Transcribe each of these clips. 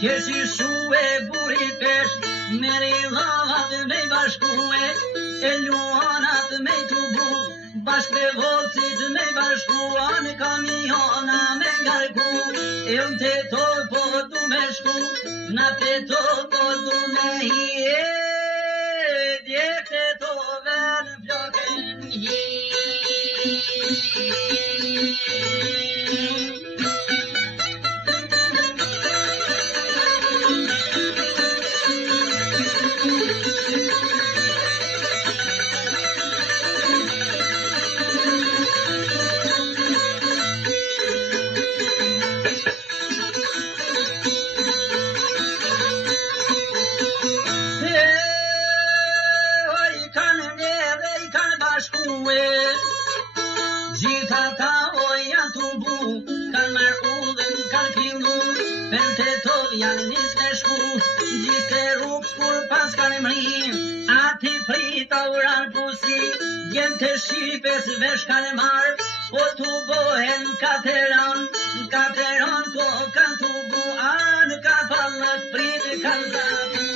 Kesi shue buri pesh, meri lavat me bashkue, e luanat me tubu, bashk me vocit me bashkuan, kamiona me ngarku, e unë te to po du me shku, na te to po du me hije, djekte to ven floken hi. Gjitha ta oja të bu, kanë marrë udhën, kanë fillu, për të tov janë nis me shku, gjithë rrugë kur pas kanë mri, ati prita uran pusi, djemë të shqipes vesh kanë marrë, po të bohen kateron ko kanë të bu, anë ka pallak pritë kanë zatu.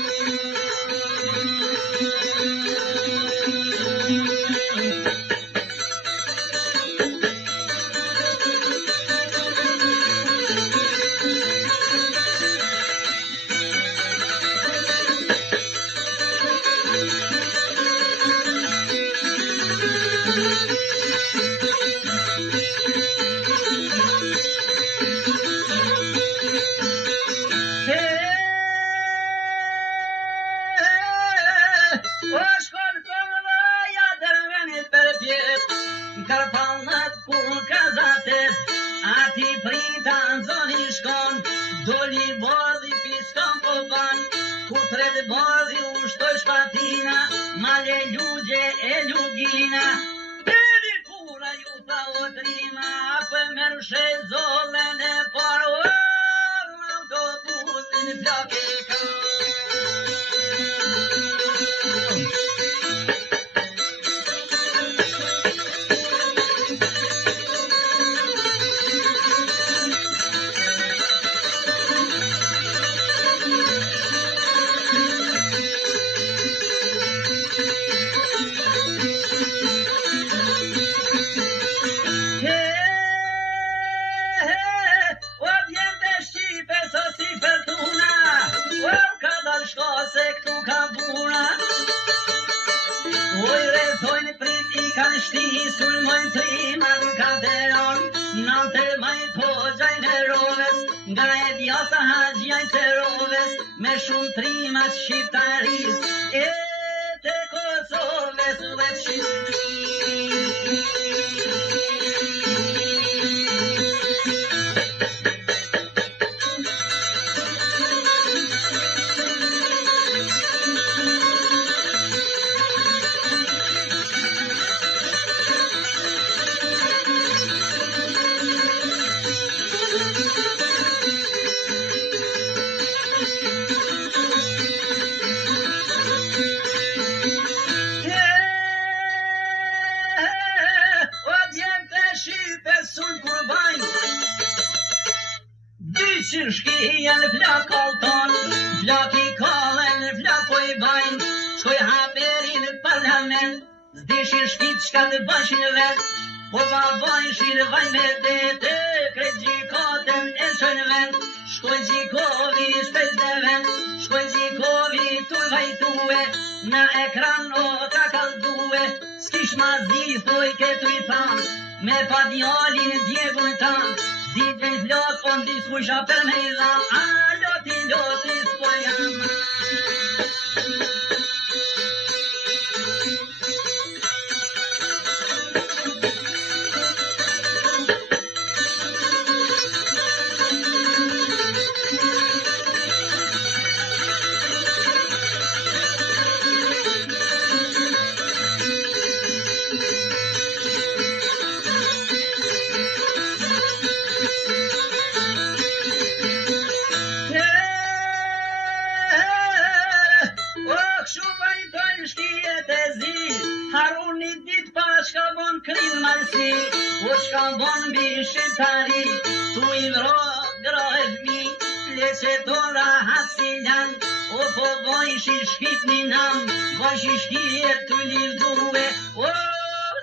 Karpallat kur kazatet, ati prita në zoni shkon, doli bardhi piskon po ban, ku tred bardhi ushtoj shpatina, male lugje e lugina, deri kura ju tha o trima, apë mërë zollën e parë, në autobusin flake ka. Kanë shti sulmojnë triman kateron, nante majt hoxajnë e roves, nga e djasa haqjajnë të roves, me shumë trimat shqiptaris, e te Kosoves u vetë shqiptaris. Shkijen flak kalton, flak I kallen, flak po I bajnë, shkoj haperin parlament, zdishin shpit shka të bashin vet, po pa bajnë shirë vaj me dete, kret gjikoten e shojnë vend, shkoj gjikovi shpejt dhe vend, shkoj gjikovi tuj vajtue, na ekran o ka kaldue, s'kish ma zi thoj ketu I thanë, me pa djallin djegun tanë, Ditën flot po ndi s'kusha për me I dham, a loti s'po jam. O shka bon bi shqiptari, tu I vro grojt mi, leqetora hacilan, o po bojshi shkip një nam, bojshi shkip të livdue, o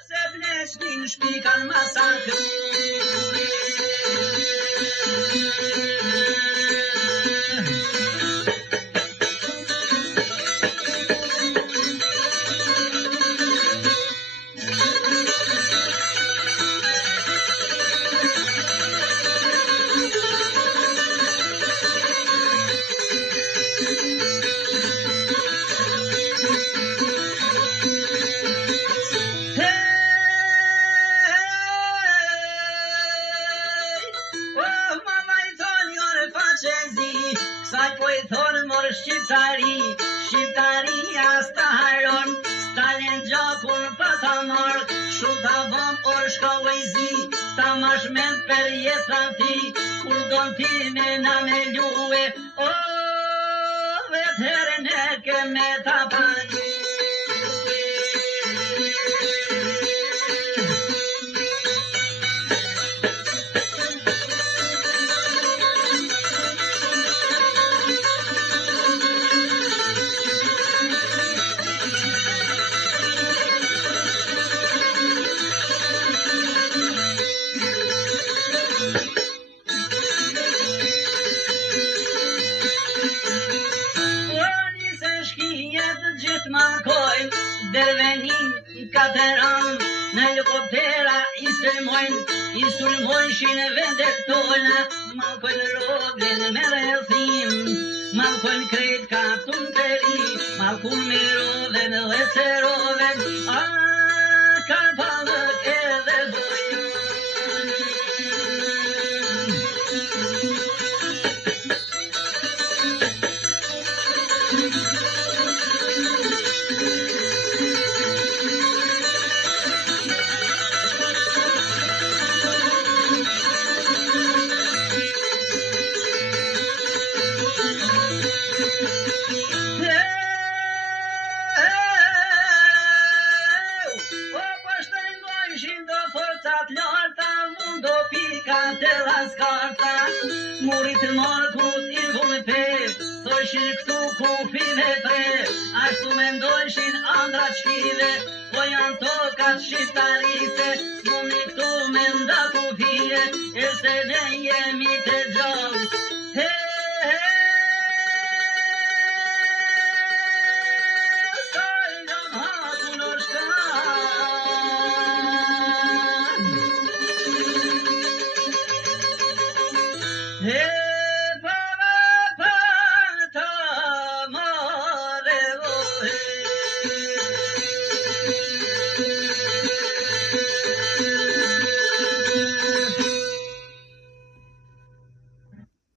se bleshtin shpikan masakru. Kësaj po I thonë mor Shqiptaria s'ta haron, s'talen gjakun pa ta marrë, shumë ta bom or shkallëzi, ta mash men për jetën ti, kur don ti me na me lue, o vetë herën e ke me ta pagu. Dervenin kateran, në helikoptera I sulmojshin vendet tona, malkojnë roblin me rrethim, malkojnë krejt katun të ri, malkun me roven dhe ceroven, a karpallëk edhe bojon. Murit markut I vulpe, thoshin këtu kufive pre, ashtu mendojshin andra qkive, po janë tokat shqiptarise, muni këtu me nda kufije, e se ne jemi te